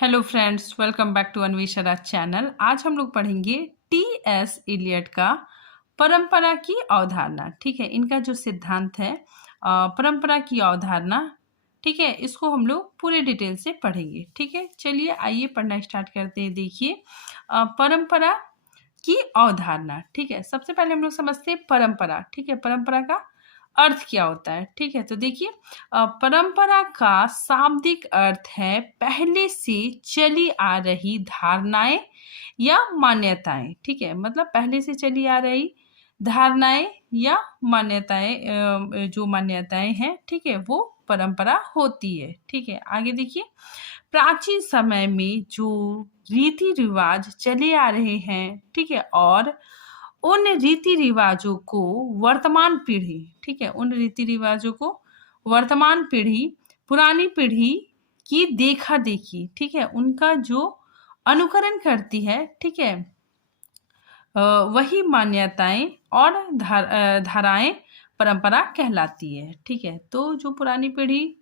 Hello friends, welcome back to Anveshara channel. आज हम लोग पढ़ेंगे टी.एस. इलियट का परंपरा की अवधारणा। ठीक है, इनका जो सिद्धांत है परंपरा की अवधारणा, ठीक है, इसको हम लोग पूरे डिटेल से पढ़ेंगे। ठीक है, चलिए आइए पढ़ना स्टार्ट करते हैं। देखिए परंपरा की अवधारणा। ठीक है, सबसे पहले हम लोग समझते हैं परंपरा। ठीक है, परंपरा का अर्थ क्या होता है। ठीक है, तो देखिए परंपरा का शाब्दिक अर्थ है पहले से चली आ रही धारणाएं या मान्यताएं। ठीक है, मतलब पहले से चली आ रही धारणाएं या मान्यताएं, जो मान्यताएं हैं, ठीक है, वो परंपरा होती है। ठीक है, आगे देखिए प्राचीन समय में जो रीति रिवाज चले आ रहे हैं, ठीक है, और उन रीति रिवाजों को वर्तमान पीढ़ी, ठीक है, उन रीति रिवाजों को वर्तमान पीढ़ी पुरानी पीढ़ी की देखा देखी, ठीक है, उनका जो अनुकरण करती है, ठीक है, वही मान्यताएं और धाराएं परंपरा कहलाती है। ठीक है, तो जो पुरानी पीढ़ी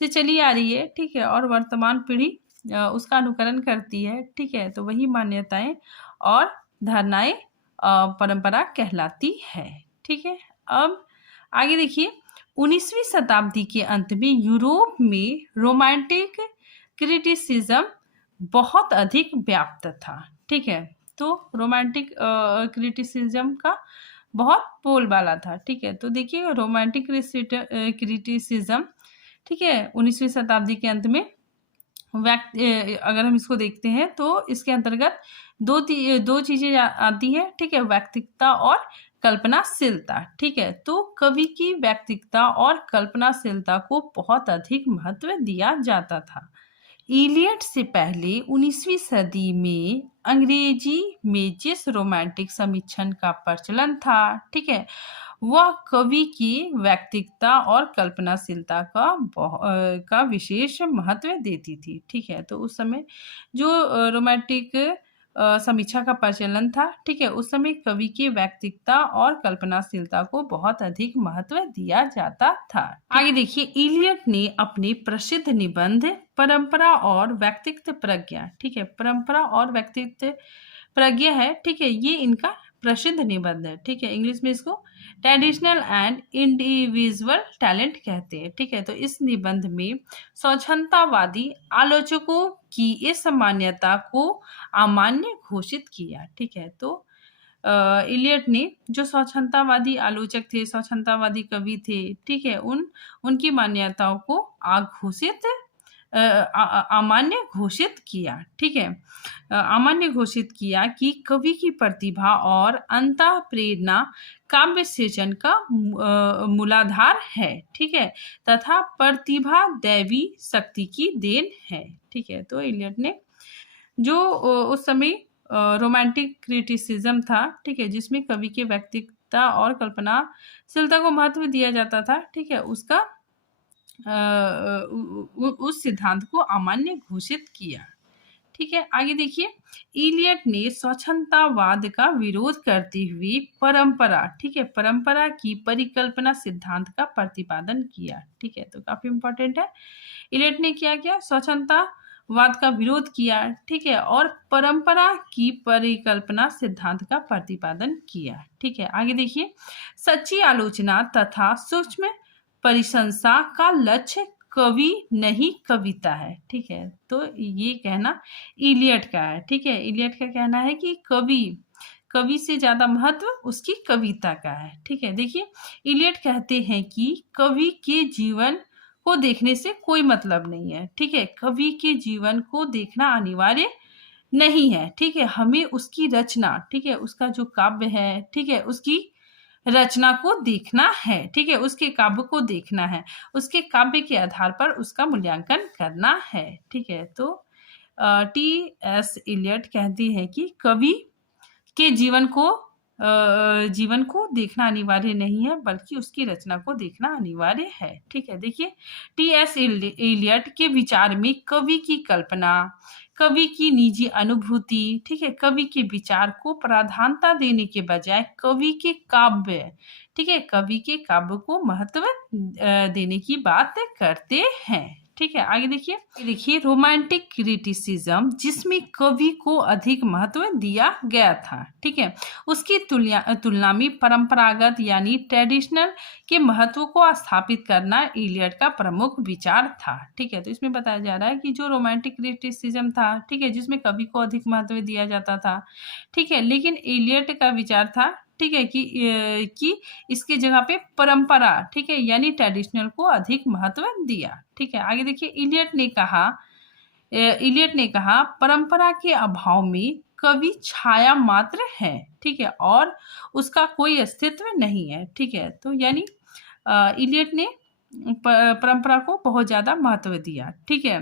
से चली आ रही है, ठीक है, और वर्तमान पीढ़ी उसका अनुकरण करती है, ठीक है, तो वही मान्यताएं और धारणाएं परंपरा कहलाती है। ठीक है, अब आगे देखिए 19वीं शताब्दी के अंत में यूरोप में रोमांटिक क्रिटिसिज्म बहुत अधिक व्याप्त था। ठीक है, तो रोमांटिक क्रिटिसिज्म का बहुत बोलबाला था। ठीक है, तो देखिए रोमांटिक क्रिटिसिज्म, ठीक है, 19वीं शताब्दी के अंत में अगर हम इसको देखते हैं तो इसके अंतर्गत दो चीजें आती है। ठीक है, व्यक्तिकता और कल्पनाशीलता। ठीक है, तो कवि की व्यक्तिकता और कल्पनाशीलता को बहुत अधिक महत्व दिया जाता था। इलियट से पहले 19वीं सदी में अंग्रेजी में जिस रोमांटिक समीक्षण का प्रचलन था, ठीक है, वह कवि की व्यक्तिकता और कल्पनाशीलता का विशेष महत्व देती थी। ठीक है, तो उस समय जो रोमांटिक समीक्षा का प्रचलन था, ठीक है, उस समय कवि की व्यक्तिकता और कल्पनाशीलता को बहुत अधिक महत्व दिया जाता था। आगे देखिए इलियट ने अपने प्रसिद्ध निबंध परंपरा और व्यक्तित्व प्रज्ञा, ठीक है, परंपरा और व्यक्तित्व प्रज्ञा है, ठीक है, ये इनका प्रसिद्ध निबंध है। ठीक है, इंग्लिश में इसको ट्रेडिशनल एंड इंडिविजुअल टैलेंट कहते हैं। ठीक है, तो इस निबंध में स्वच्छंदतावादी आलोचकों की इस मान्यता को अमान्य घोषित किया। ठीक है, तो इलियट ने जो स्वच्छंदतावादी आलोचक थे, स्वच्छंदतावादी कवि थे, ठीक है, उनकी मान्यताओं को अमान्य घोषित किया। ठीक है, अमान्य घोषित किया कि कवि की प्रतिभा और अंतः प्रेरणा काव्य सृजन का मूलाधार है। ठीक है, तथा प्रतिभा दैवी शक्ति की देन है। ठीक है, तो इलियट ने जो उस समय रोमांटिक क्रिटिसिज्म था, ठीक है, जिसमें कवि के व्यक्तित्व और कल्पनाशीलता को महत्व दिया जाता था, ठीक है, उसका उस सिद्धांत को अमान्य घोषित किया। ठीक है, आगे देखिए इलियट ने स्वच्छंदतावाद का विरोध करते हुए परंपरा, ठीक है, परंपरा की परिकल्पना सिद्धांत का प्रतिपादन किया। ठीक है, तो काफी इंपॉर्टेंट है। इलियट ने क्या किया, स्वच्छंदतावाद का विरोध किया, ठीक है, और परंपरा की परिकल्पना सिद्धांत का प्रतिपादन किया। ठीक है, आगे देखिए सच्ची आलोचना तथा सूक्ष्म परिशंसा का लक्ष्य कवि नहीं कविता है। ठीक है, तो ये कहना इलियट का है। ठीक है, इलियट का कहना है कि कवि से ज्यादा महत्व उसकी कविता का है। ठीक है, देखिए इलियट कहते हैं कि कवि के जीवन को देखने से कोई मतलब नहीं है। ठीक है, कवि के जीवन को देखना अनिवार्य नहीं है। ठीक है, हमें उसकी रचना, ठीक है, उसका जो काव्य है, ठीक है, उसकी रचना को देखना है। ठीक है, उसके काव्य को देखना है, उसके काव्य के आधार पर उसका मूल्यांकन करना है। ठीक है, तो टी.एस. इलियट कहती है कि कवि के जीवन को देखना अनिवार्य नहीं है, बल्कि उसकी रचना को देखना अनिवार्य है। ठीक है, देखिए टी.एस. इलियट के विचार में कवि की कल्पना, कवि की निजी अनुभूति, ठीक है, कवि के विचार को प्राधान्यता देने के बजाय कवि के काव्य, ठीक है, कवि के काव्य को महत्व देने की बात करते हैं। ठीक है, आगे देखिए रोमांटिक क्रिटिसिज्म जिसमें कवि को अधिक महत्व दिया गया था। ठीक है, उसकी तुलना में परंपरागत यानी ट्रेडिशनल के महत्व को स्थापित करना इलियट का प्रमुख विचार था। ठीक है, तो इसमें बताया जा रहा है कि जो रोमांटिक क्रिटिसिज्म था, ठीक है, जिसमें कवि को अधिक महत्व दिया जाता था, ठीक है, लेकिन इलियट का विचार था, ठीक है, कि इसके जगह पे परंपरा, ठीक है, यानी ट्रेडिशनल को अधिक महत्व दिया। ठीक है, आगे देखिए इलियट ने कहा परंपरा के अभाव में कवि छाया मात्र है। ठीक है, और उसका कोई अस्तित्व नहीं है। ठीक है, तो यानी इलियट ने परंपरा को बहुत ज्यादा महत्व दिया। ठीक है,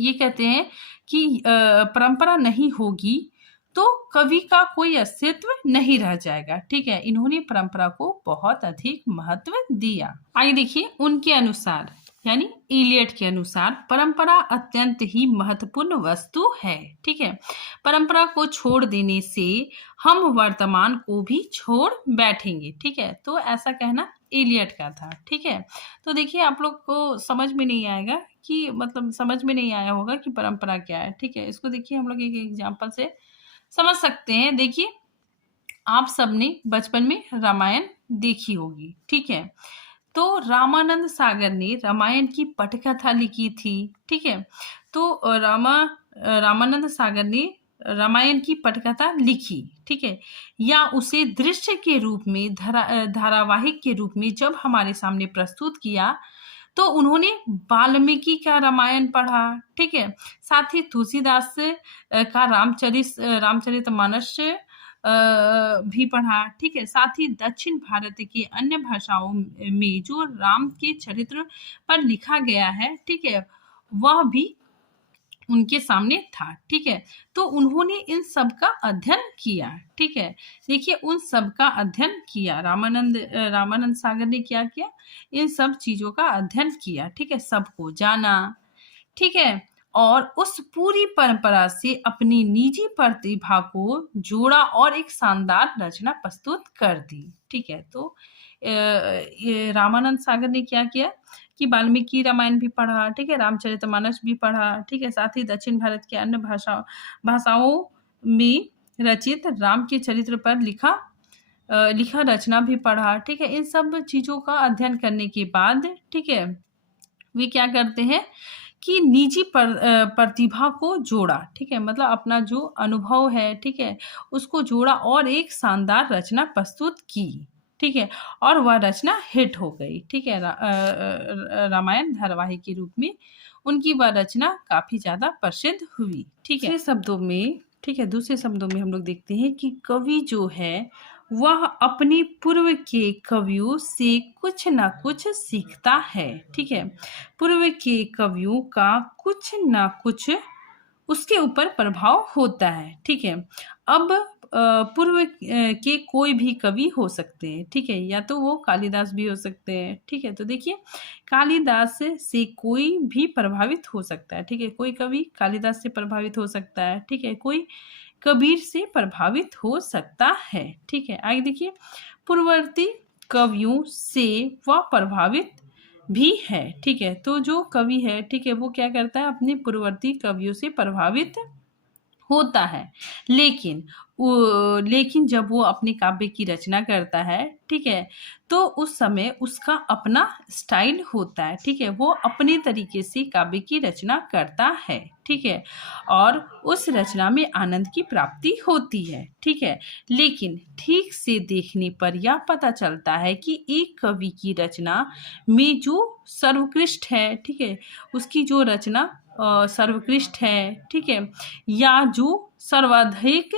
ये कहते हैं कि परंपरा नहीं होगी तो कवि का कोई अस्तित्व नहीं रह जाएगा। ठीक है, इन्होंने परंपरा को बहुत अधिक महत्व दिया। आइए देखिए उनके अनुसार यानी इलियट के अनुसार परंपरा अत्यंत ही महत्वपूर्ण वस्तु है। ठीक है, परंपरा को छोड़ देने से हम वर्तमान को भी छोड़ बैठेंगे। ठीक है, तो ऐसा कहना इलियट का था। ठीक है, तो देखिए आप लोग को समझ में नहीं आएगा कि मतलब समझ में नहीं आया होगा कि परंपरा क्या है। ठीक है, इसको देखिए हम लोग एक एग्जाम्पल से समझ सकते हैं। देखिए आप सबने बचपन में रामायण देखी होगी। ठीक है, तो रामानंद सागर ने रामायण की पटकथा लिखी थी। ठीक है, तो रामानंद सागर ने रामायण की पटकथा लिखी। ठीक है, या उसे दृश्य के रूप में धारावाहिक के रूप में जब हमारे सामने प्रस्तुत किया तो उन्होंने वाल्मीकि का रामायण पढ़ा। ठीक है, साथ ही तुलसीदास का रामचरितमानस भी पढ़ा। ठीक है, साथ ही दक्षिण भारत की अन्य भाषाओं में जो राम के चरित्र पर लिखा गया है, ठीक है, वह भी उनके सामने था। ठीक है, तो उन्होंने इन सब का अध्ययन किया। ठीक है, देखिए उन सब का अध्ययन किया रामानंद सागर ने क्या किया, इन सब चीजों का अध्ययन किया। ठीक है, सबको जाना। ठीक है, और उस पूरी परंपरा से अपनी निजी प्रतिभा को जोड़ा और एक शानदार रचना प्रस्तुत कर दी। ठीक है, तो ये रामानंद सागर ने क्या किया कि वाल्मीकि रामायण भी पढ़ा। ठीक है, रामचरितमानस भी पढ़ा। ठीक है, साथ ही दक्षिण भारत के अन्य भाषाओं में रचित राम के चरित्र पर लिखा रचना भी पढ़ा। ठीक है, इन सब चीजों का अध्ययन करने के बाद, ठीक है, वे क्या करते हैं कि निजी प्रतिभा को जोड़ा। ठीक है, मतलब अपना जो अनुभव है, ठीक है, उसको जोड़ा और एक शानदार रचना प्रस्तुत की। ठीक है, और वह रचना हिट हो गई। ठीक है, रामायण धारावाहिक के रूप में उनकी वह रचना काफी ज्यादा प्रसिद्ध हुई। ठीक है, दूसरे शब्दों में हम लोग देखते हैं कि कवि जो है वह अपने पूर्व के कवियों से कुछ ना कुछ सीखता है। ठीक है, पूर्व के कवियों का कुछ ना कुछ उसके ऊपर प्रभाव होता है। ठीक है, अब पूर्व के कोई भी कवि हो सकते हैं। ठीक है, या तो वो कालिदास भी हो सकते हैं। ठीक है, तो देखिए कालिदास से कोई भी प्रभावित हो सकता है। ठीक है, कोई कवि कालिदास से प्रभावित हो सकता है। ठीक है, कोई कबीर से प्रभावित हो सकता है। ठीक है, आगे देखिए पूर्ववर्ती कवियों से वह प्रभावित भी है। ठीक है, तो जो कवि है, ठीक है, वो क्या करता है, अपने पूर्ववर्ती कवियों से प्रभावित होता है, लेकिन जब वो अपने काव्य की रचना करता है, ठीक है, तो उस समय उसका अपना स्टाइल होता है। ठीक है, वो अपने तरीके से काव्य की रचना करता है। ठीक है, और उस रचना में आनंद की प्राप्ति होती है। ठीक है, लेकिन ठीक से देखने पर यह पता चलता है कि एक कवि की रचना में जो सर्वोत्कृष्ट है, ठीक है, उसकी जो रचना सर्वोत्कृष्ट है, ठीक है, या जो सर्वाधिक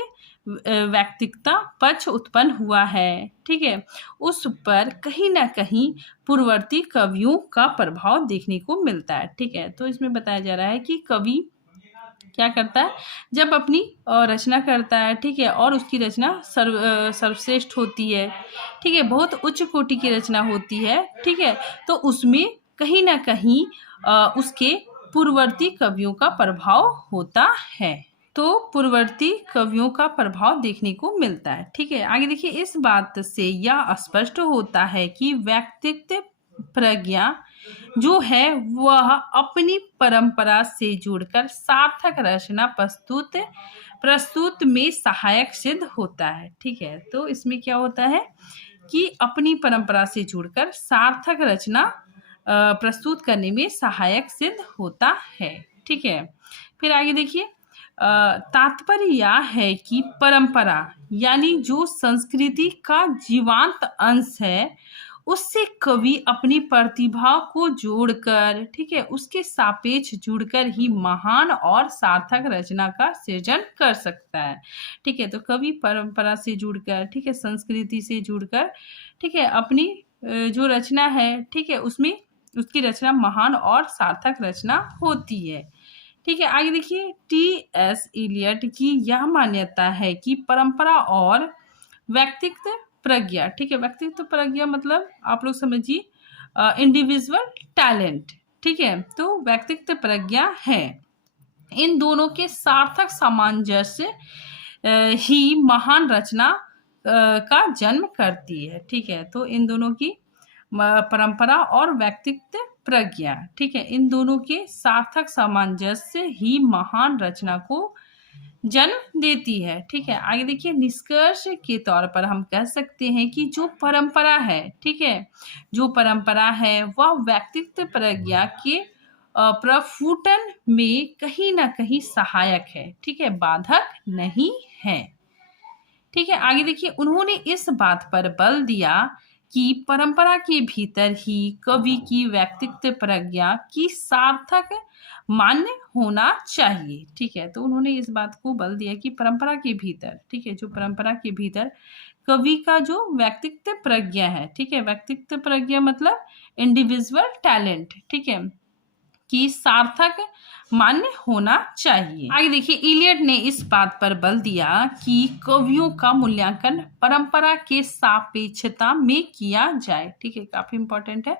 व्यक्तिगता पक्ष उत्पन्न हुआ है, ठीक है, उस पर कहीं ना कहीं पूर्ववर्ती कवियों का प्रभाव देखने को मिलता है। ठीक है, तो इसमें बताया जा रहा है कि कवि क्या करता है, जब अपनी रचना करता है, ठीक है, और उसकी रचना सर्वश्रेष्ठ होती है, ठीक है, बहुत उच्च कोटि की रचना होती है, ठीक है, तो उसमें कहीं ना कहीं उसके पूर्ववर्ती कवियों का प्रभाव होता है। तो पूर्ववर्ती कवियों का प्रभाव देखने को मिलता है। ठीक है, आगे देखिए इस बात से यह स्पष्ट होता है कि व्यक्तित्व प्रज्ञा जो है वह अपनी परंपरा से जुड़कर सार्थक रचना प्रस्तुत में सहायक सिद्ध होता है। ठीक है, तो इसमें क्या होता है कि अपनी परंपरा से जुड़कर सार्थक रचना प्रस्तुत करने में सहायक सिद्ध होता है। ठीक है, फिर आगे देखिए, तात्पर्य यह है कि परंपरा यानी जो संस्कृति का जीवंत अंश है, उससे कवि अपनी प्रतिभा को जोड़कर, ठीक है, उसके सापेक्ष जुड़कर ही महान और सार्थक रचना का सृजन कर सकता है। ठीक है, तो कवि परंपरा से जुड़कर, ठीक है, संस्कृति से जुड़कर, ठीक है, अपनी जो रचना है, ठीक है, उसमें उसकी रचना महान और सार्थक रचना होती है। ठीक है, आगे देखिए, टी.एस. इलियट की यह मान्यता है कि परंपरा और व्यक्तित्व प्रज्ञा, ठीक है, व्यक्तित्व प्रज्ञा मतलब आप लोग समझिए इंडिविजुअल टैलेंट, ठीक है, तो व्यक्तित्व प्रज्ञा है, इन दोनों के सार्थक सामंजस्य ही महान रचना का जन्म करती है। ठीक है, तो इन दोनों की परंपरा और व्यक्तित्व प्रज्ञा, ठीक है, इन दोनों के सार्थक सामंजस्य ही महान रचना को जन्म देती है। ठीक है, आगे देखिए, निष्कर्ष के तौर पर हम कह सकते हैं कि जो परंपरा है, ठीक है, जो परंपरा है वह व्यक्तित्व प्रज्ञा के प्रफुटन में कहीं ना कहीं सहायक है, ठीक है, बाधक नहीं है। ठीक है, आगे देखिए, उन्होंने इस बात पर बल दिया कि परंपरा के भीतर ही कवि की व्यक्तित्व प्रज्ञा की सार्थक मान्य होना चाहिए। ठीक है, तो उन्होंने इस बात को बल दिया कि परंपरा के भीतर, ठीक है, जो परंपरा के भीतर कवि का जो व्यक्तित्व प्रज्ञा है, ठीक है, व्यक्तित्व प्रज्ञा मतलब इंडिविजुअल टैलेंट, ठीक है, की सार्थक मान्य होना चाहिए। आगे देखिए, इलियट ने इस बात पर बल दिया कि कवियों का मूल्यांकन परंपरा के सापेक्षता में किया जाए। ठीक है, काफी इंपॉर्टेंट है।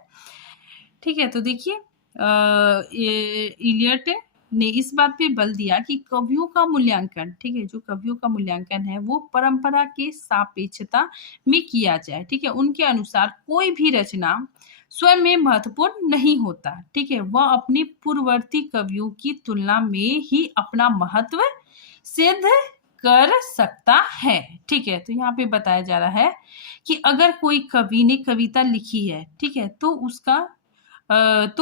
ठीक है, तो देखिए, इलियट ने इस बात पे बल दिया कि कवियों का मूल्यांकन, ठीक है, जो कवियों का मूल्यांकन है वो परंपरा के सापेक्षता में किया जाए। ठीक है, उनके अनुसार कोई भी रचना स्वयं में महत्वपूर्ण नहीं होता, ठीक है, वह अपनी पूर्ववर्ती कवियों की तुलना में ही अपना महत्व सिद्ध कर सकता है। ठीक है, तो यहाँ पे बताया जा रहा है कि अगर कोई कवि ने कविता लिखी है, ठीक है, तो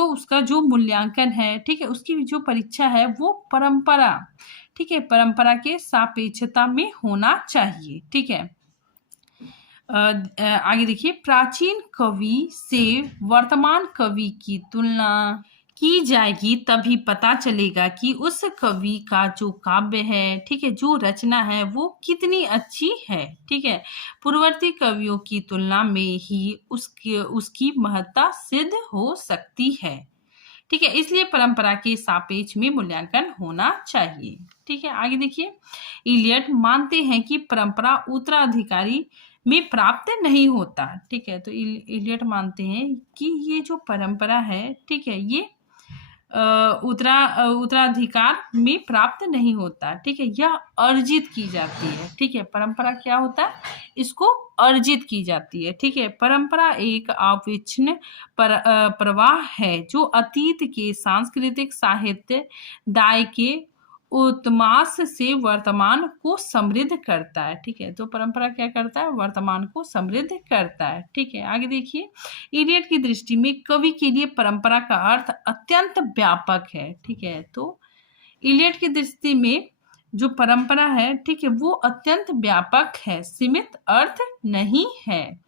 उसका जो मूल्यांकन है, ठीक है, उसकी जो परीक्षा है वो परंपरा, ठीक है, परंपरा के सापेक्षता में होना चाहिए। ठीक है, आगे देखिए, प्राचीन कवि से वर्तमान कवि की तुलना की जाएगी तभी पता चलेगा कि उस कवि का जो काव्य है, ठीक है, जो रचना है वो कितनी अच्छी है। ठीक है, पूर्ववर्ती कवियों की तुलना में ही उसकी महत्ता सिद्ध हो सकती है। ठीक है, इसलिए परंपरा के सापेक्ष में मूल्यांकन होना चाहिए। ठीक है, आगे देखिए, इलियट मानते हैं कि परंपरा उत्तराधिकारी में प्राप्त नहीं होता। ठीक है, तो इलियट मानते हैं कि ये जो परंपरा है, ठीक है, ये उत्तराधिकार में प्राप्त नहीं होता। ठीक है, यह अर्जित की जाती है। ठीक है, परंपरा क्या होता है, इसको अर्जित की जाती है। ठीक है, परंपरा एक अविच्छिन्न प्रवाह है जो अतीत के सांस्कृतिक साहित्य दाय के उत्मास से वर्तमान को समृद्ध करता है। ठीक है, तो परंपरा क्या करता है, वर्तमान को समृद्ध करता है। ठीक है, आगे देखिए, इलियट की दृष्टि में कवि के लिए परंपरा का अर्थ अत्यंत व्यापक है। ठीक है, तो इलियट की दृष्टि में जो परंपरा है, ठीक है, वो अत्यंत व्यापक है, सीमित अर्थ नहीं है,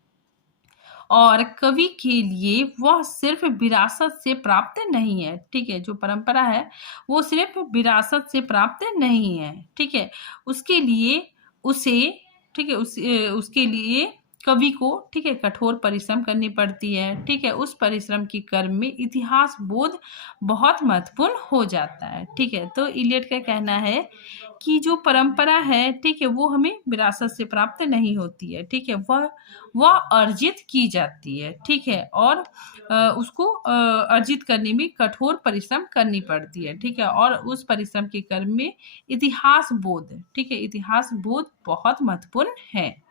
और कवि के लिए वह सिर्फ विरासत से प्राप्त नहीं है। ठीक है, जो परंपरा है वो सिर्फ विरासत से प्राप्त नहीं है। ठीक है, उसके लिए ठीक है, उसके लिए कवि को, ठीक है, कठोर परिश्रम करनी पड़ती है। ठीक है, उस परिश्रम के कर्म में इतिहास बोध बहुत महत्वपूर्ण हो जाता है। ठीक है, तो इलियट का कहना है कि जो परंपरा है, ठीक है, वो हमें विरासत से प्राप्त नहीं होती है। ठीक है, वह अर्जित की जाती है। ठीक है, और उसको अर्जित करने में कठोर परिश्रम करनी पड़ती है। ठीक है, और उस परिश्रम के कर्म में इतिहास बोध, ठीक है, इतिहास बोध बहुत महत्वपूर्ण है।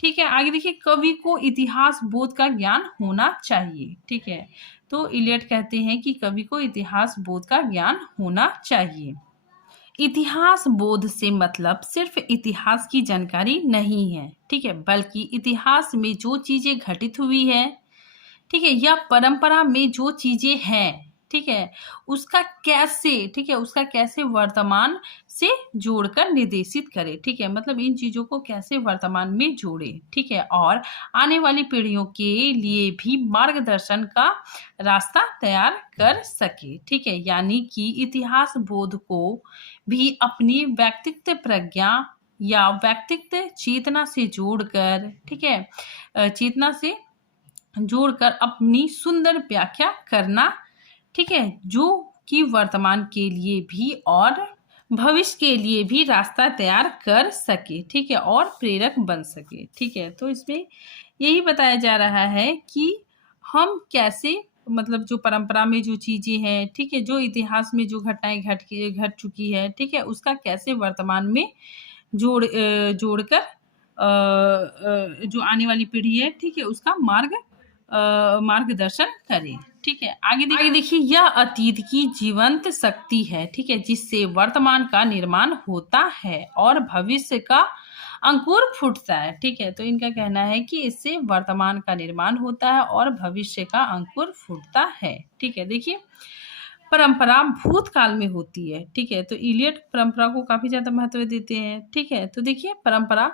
ठीक है, आगे देखिए, कवि को इतिहास बोध का ज्ञान होना चाहिए। ठीक है, तो इलियट कहते हैं कि कवि को इतिहास बोध का ज्ञान होना चाहिए। इतिहास बोध से मतलब सिर्फ इतिहास की जानकारी नहीं है, ठीक है, बल्कि इतिहास में जो चीजें घटित हुई है, ठीक है, या परंपरा में जो चीजें हैं, ठीक है, उसका कैसे, ठीक है, उसका कैसे वर्तमान से जोड़कर निर्देशित करे। ठीक है, मतलब इन चीजों को कैसे वर्तमान में जोड़े, ठीक है, और आने वाली पीढ़ियों के लिए भी मार्गदर्शन का रास्ता तैयार कर सके। ठीक है, यानी कि इतिहास बोध को भी अपनी व्यक्तित्व प्रज्ञा या व्यक्तित्व चेतना से जोड़कर, ठीक है, चेतना से जोड़कर अपनी सुंदर व्याख्या करना, ठीक है, जो कि वर्तमान के लिए भी और भविष्य के लिए भी रास्ता तैयार कर सके, ठीक है, और प्रेरक बन सके। ठीक है, तो इसमें यही बताया जा रहा है कि हम कैसे, मतलब जो परंपरा में जो चीजें हैं, ठीक है, जो इतिहास में जो घटनाएं घट चुकी है, ठीक है, उसका कैसे वर्तमान में जोड़कर जो आने वाली पीढ़ी है, ठीक है, उसका मार्गदर्शन करें। ठीक है, आगे देखिए, यह अतीत की जीवंत शक्ति है, ठीक है, जिससे वर्तमान का निर्माण होता है और भविष्य का अंकुर फूटता है। ठीक है, तो इनका कहना है कि इससे वर्तमान का निर्माण होता है और भविष्य का अंकुर फूटता है। ठीक है, देखिए, परंपरा भूतकाल में होती है। ठीक है, तो इलियट परंपरा को काफी ज्यादा महत्व देते हैं। ठीक है, तो देखिए, परंपरा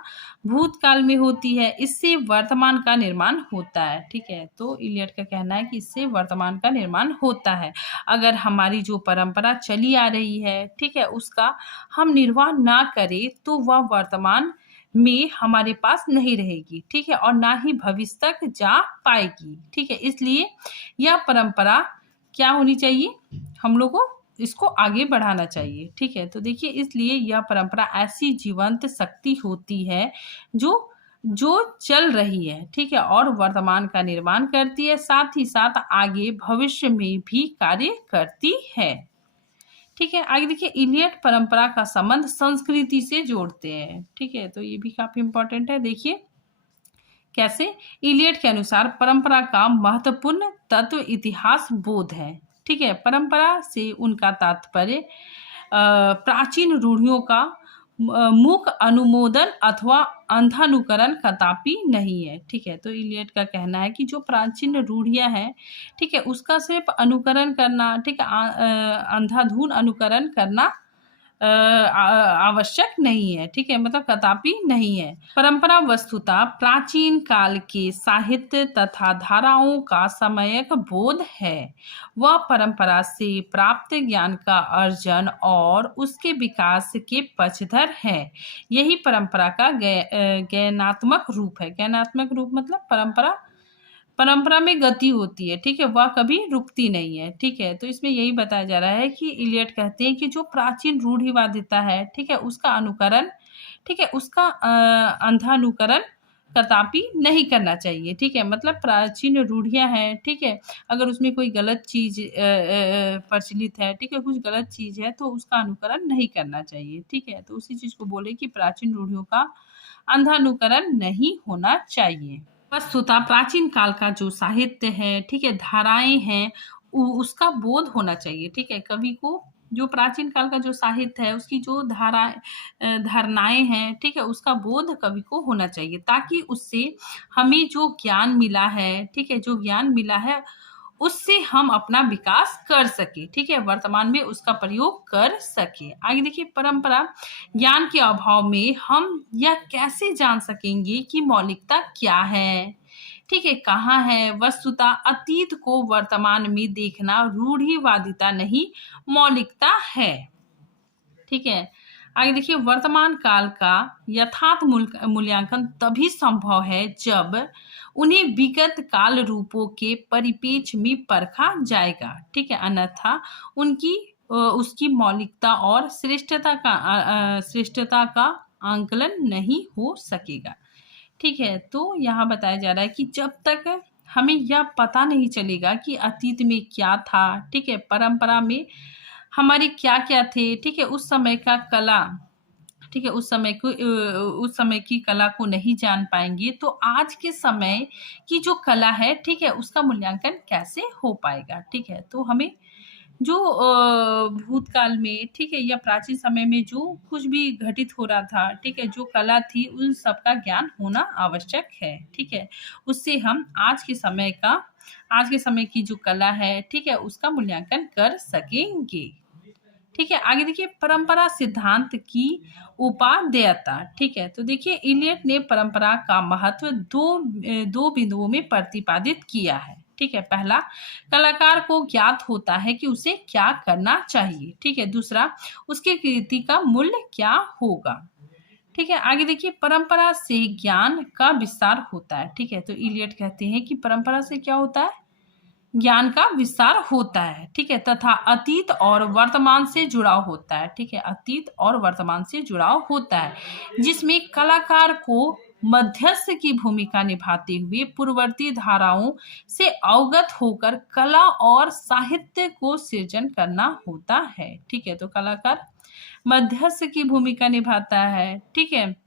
भूतकाल में होती है, इससे वर्तमान का निर्माण होता है। ठीक है, तो इलियट का कहना है कि इससे वर्तमान का निर्माण होता है। अगर हमारी जो परंपरा चली आ रही है, ठीक है, उसका हम निर्वाह ना करें तो वह वर्तमान में हमारे पास नहीं रहेगी। ठीक है, और ना ही भविष्य तक जा पाएगी। ठीक है, इसलिए यह परंपरा क्या होनी चाहिए, हम लोग को इसको आगे बढ़ाना चाहिए। ठीक है, तो देखिए, इसलिए यह परंपरा ऐसी जीवंत शक्ति होती है जो जो चल रही है, ठीक है, और वर्तमान का निर्माण करती है, साथ ही साथ आगे भविष्य में भी कार्य करती है। ठीक है, आगे देखिए, इलियट परंपरा का संबंध संस्कृति से जोड़ते हैं। ठीक है, तो ये भी काफी इंपॉर्टेंट है। देखिए कैसे, इलियट के अनुसार परंपरा का महत्वपूर्ण तत्व इतिहास बोध है। ठीक है, परंपरा से उनका तात्पर्य प्राचीन रूढ़ियों का मूक अनुमोदन अथवा अंधानुकरण कदापि नहीं है। ठीक है, तो इलियट का कहना है कि जो प्राचीन रूढ़ियां हैं, ठीक है, उसका सिर्फ अनुकरण करना, ठीक है, अंधाधुन अनुकरण करना आवश्यक नहीं है। ठीक है, मतलब कदापि नहीं है। परंपरा वस्तुतः प्राचीन काल के साहित्य तथा धाराओं का समयक बोध है। वह परंपरा से प्राप्त ज्ञान का अर्जन और उसके विकास के पक्षधर है। यही परंपरा का ज्ञानात्मक रूप है। ज्ञानात्मक रूप मतलब परंपरा में गति होती है। ठीक है, वह कभी रुकती नहीं है। ठीक है, तो इसमें यही बताया जा रहा है कि इलियट कहते हैं कि जो प्राचीन रूढ़िवादिता है, ठीक है, उसका अनुकरण, ठीक है, उसका अंधानुकरण कदापि नहीं करना चाहिए। ठीक है, मतलब प्राचीन रूढ़ियां हैं, ठीक है, अगर उसमें कोई गलत चीज प्रचलित है, ठीक है, कुछ गलत चीज है, तो उसका अनुकरण नहीं करना चाहिए। ठीक है, तो उसी चीज को बोले कि प्राचीन रूढ़ियों का अंधानुकरण नहीं होना चाहिए। वस्तुतः प्राचीन काल का जो साहित्य है, ठीक है, धाराएं हैं, उसका बोध होना चाहिए। ठीक है, कवि को जो प्राचीन काल का जो साहित्य है, उसकी जो धारणाएं हैं, ठीक है, उसका बोध कवि को होना चाहिए, ताकि उससे हमें जो ज्ञान मिला है, ठीक है, जो ज्ञान मिला है, उससे हम अपना विकास कर सके। ठीक है, वर्तमान में उसका प्रयोग कर सके। आगे देखिए, परंपरा ज्ञान के अभाव में हम यह कैसे जान सकेंगे कि मौलिकता क्या है, ठीक है, कहाँ है। वस्तुतः अतीत को वर्तमान में देखना रूढ़िवादिता नहीं, मौलिकता है। ठीक है, आगे देखिए, वर्तमान काल का यथार्थ मूल्यांकन तभी संभव है जब उन्हें विगत काल रूपों के परिपेक्ष में परखा जाएगा। ठीक है, अन्यथा उसकी मौलिकता और श्रेष्ठता का आंकलन नहीं हो सकेगा। ठीक है, तो यहाँ बताया जा रहा है कि जब तक हमें यह पता नहीं चलेगा कि अतीत में क्या था, ठीक है, परंपरा में हमारे क्या क्या थे, ठीक है, उस समय का कला, ठीक है, उस समय की कला को नहीं जान पाएंगे तो आज के समय की जो कला है, ठीक है, उसका मूल्यांकन कैसे हो पाएगा। ठीक है, तो हमें जो भूतकाल में, ठीक है, या प्राचीन समय में जो कुछ भी घटित हो रहा था, ठीक है, जो कला थी उन सब का ज्ञान होना आवश्यक है। ठीक है, उससे हम आज के समय की जो कला है, ठीक है, उसका मूल्यांकन कर सकेंगे। ठीक है, आगे देखिए परंपरा सिद्धांत की उपादेयता। ठीक है, तो देखिए इलियट ने परंपरा का महत्व दो बिंदुओं में प्रतिपादित किया है। ठीक है, पहला, कलाकार को ज्ञात होता है कि उसे क्या करना चाहिए। ठीक है, दूसरा, उसकी कृति का मूल्य क्या होगा। ठीक है, आगे देखिए परंपरा से ज्ञान का विस्तार होता है। ठीक है, तो इलियट कहते हैं कि परंपरा से क्या होता है, ज्ञान का विस्तार होता है। ठीक है, तथा अतीत और वर्तमान से जुड़ाव होता है। ठीक है, अतीत और वर्तमान से जुड़ाव होता है, जिसमें कलाकार को मध्यस्थ की भूमिका निभाते हुए पूर्ववर्ती धाराओं से अवगत होकर कला और साहित्य को सृजन करना होता है। ठीक है, तो कलाकार मध्यस्थ की भूमिका निभाता है। ठीक है,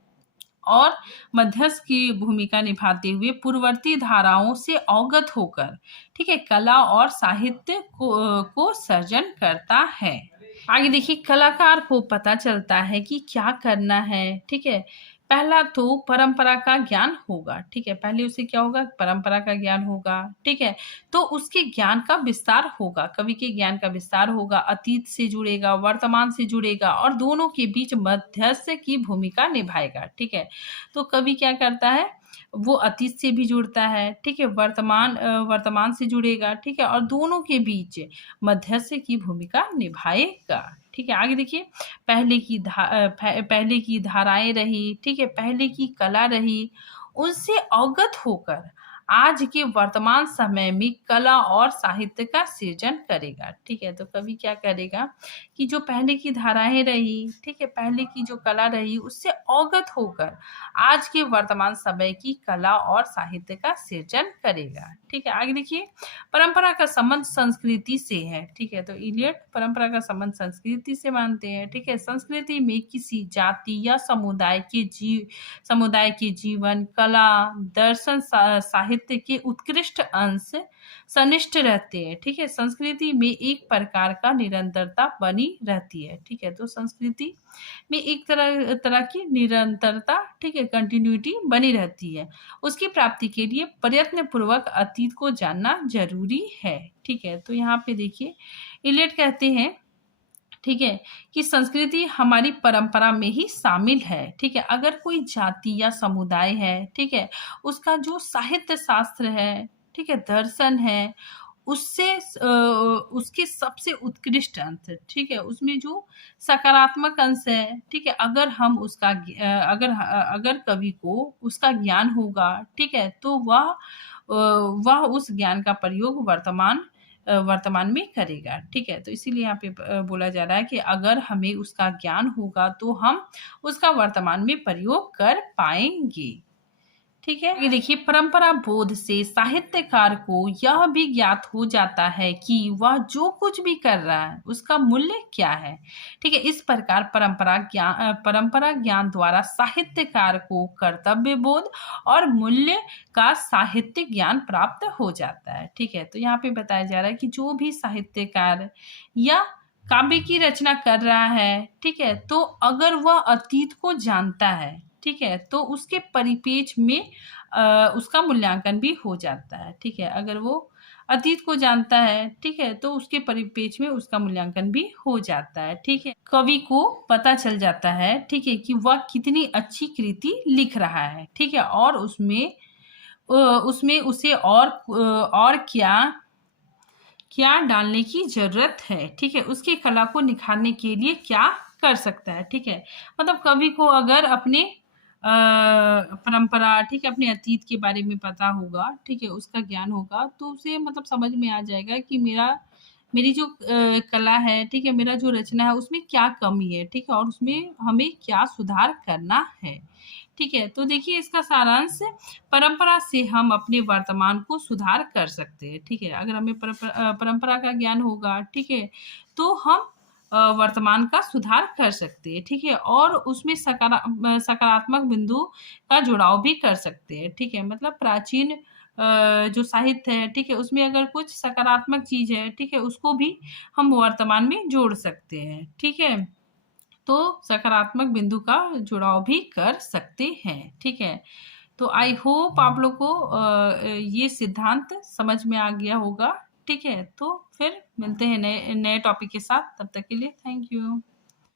और मध्यस्थ की भूमिका निभाते हुए पूर्ववर्ती धाराओं से अवगत होकर, ठीक है, कला और साहित्य को सर्जन करता है। आगे देखिए कलाकार को पता चलता है कि क्या करना है। ठीक है, पहला तो परंपरा का ज्ञान होगा। ठीक है, पहले उसे क्या होगा, परंपरा का ज्ञान होगा। ठीक है, तो उसके ज्ञान का विस्तार होगा, कवि के ज्ञान का विस्तार होगा, अतीत से जुड़ेगा, वर्तमान से जुड़ेगा और दोनों के बीच मध्यस्थ की भूमिका निभाएगा। ठीक है, तो कवि क्या करता है, वो अतीत से भी जुड़ता है। ठीक है, वर्तमान से जुड़ेगा। ठीक है, और दोनों के बीच मध्यस्थ की भूमिका निभाएगा। ठीक है, आगे देखिए पहले की धाराएं रही, ठीक है, पहले की कला रही, उनसे अवगत होकर आज के वर्तमान समय में कला और साहित्य का सृजन करेगा। ठीक है, तो कवि क्या करेगा कि जो पहले की धाराएं रही, ठीक है, पहले की जो कला रही, उससे अवगत होकर आज के वर्तमान समय की कला और साहित्य का सृजन करेगा। ठीक है, आगे देखिए परंपरा का संबंध संस्कृति से है। ठीक है, तो इलियट परंपरा का संबंध संस्कृति से मानते हैं। ठीक है, संस्कृति में किसी जाति या समुदाय के जीवन, कला, दर्शन, साहित्य के उत्कृष्ट अंश सनिष्ठ रहते हैं। ठीक है, संस्कृति में एक प्रकार का निरंतरता बनी रहती है। ठीक है, तो संस्कृति में एक तरह की निरंतरता, ठीक है, कंटिन्यूटी बनी रहती है। उसकी प्राप्ति के लिए प्रयत्न पूर्वक अतीत को जानना जरूरी है। ठीक है, तो यहाँ पे देखिए इलियट कहते हैं, ठीक है, कि संस्कृति हमारी परंपरा में ही शामिल है। ठीक है, अगर कोई जाति या समुदाय है, ठीक है, उसका जो साहित्य शास्त्र है, ठीक है, दर्शन है, उसके सबसे उत्कृष्ट अंश, ठीक है, उसमें जो सकारात्मक अंश है, ठीक है, अगर कवि को उसका ज्ञान होगा, ठीक है, तो वह उस ज्ञान का प्रयोग वर्तमान में करेगा। ठीक है, तो इसीलिए यहाँ पे बोला जा रहा है कि अगर हमें उसका ज्ञान होगा तो हम उसका वर्तमान में प्रयोग कर पाएंगे। ठीक है, ये देखिए परंपरा बोध से साहित्यकार को यह भी ज्ञात हो जाता है कि वह जो कुछ भी कर रहा है उसका मूल्य क्या है। ठीक है, इस प्रकार परंपरा ज्ञान द्वारा साहित्यकार को कर्तव्य बोध और मूल्य का साहित्य ज्ञान प्राप्त हो जाता है। ठीक है, तो यहाँ पे बताया जा रहा है कि जो भी साहित्यकार या काव्य की रचना कर रहा है, ठीक है, तो अगर वह अतीत को जानता है, ठीक है, तो उसके परिपेक्ष में उसका मूल्यांकन भी हो जाता है। ठीक है, अगर वो अतीत को जानता है, ठीक है, तो उसके परिपेक्ष में उसका मूल्यांकन भी हो जाता है। ठीक है, कवि को पता चल जाता है, ठीक है, कि वह कितनी अच्छी कृति लिख रहा है। ठीक है, और उसमें उसे और क्या डालने की जरूरत है। ठीक है, उसकी कला को निखारने के लिए क्या कर सकता है। ठीक है, मतलब कवि को अगर अपने परंपरा, ठीक है, अपने अतीत के बारे में पता होगा, ठीक है, उसका ज्ञान होगा, तो उसे मतलब समझ में आ जाएगा कि मेरी जो कला है, ठीक है, मेरा जो रचना है उसमें क्या कमी है। ठीक है, और उसमें हमें क्या सुधार करना है। ठीक है, तो देखिए इसका सारांश, परंपरा से हम अपने वर्तमान को सुधार कर सकते हैं। ठीक है, अगर हमें परंपरा का ज्ञान होगा, ठीक है, तो हम वर्तमान का सुधार कर सकते हैं, ठीक है, और उसमें सकारात्मक बिंदु का जुड़ाव भी कर सकते हैं, ठीक है। मतलब प्राचीन जो साहित्य है, ठीक है, उसमें अगर कुछ सकारात्मक चीज है, ठीक है, उसको भी हम वर्तमान में जोड़ सकते हैं, ठीक है। तो सकारात्मक बिंदु का जुड़ाव भी कर सकते हैं, ठीक है। तो आई होप आप लोग को ये सिद्धांत समझ में आ गया होगा, ठीक है। तो फिर मिलते हैं नए नए टॉपिक के साथ, तब तक के लिए थैंक यू।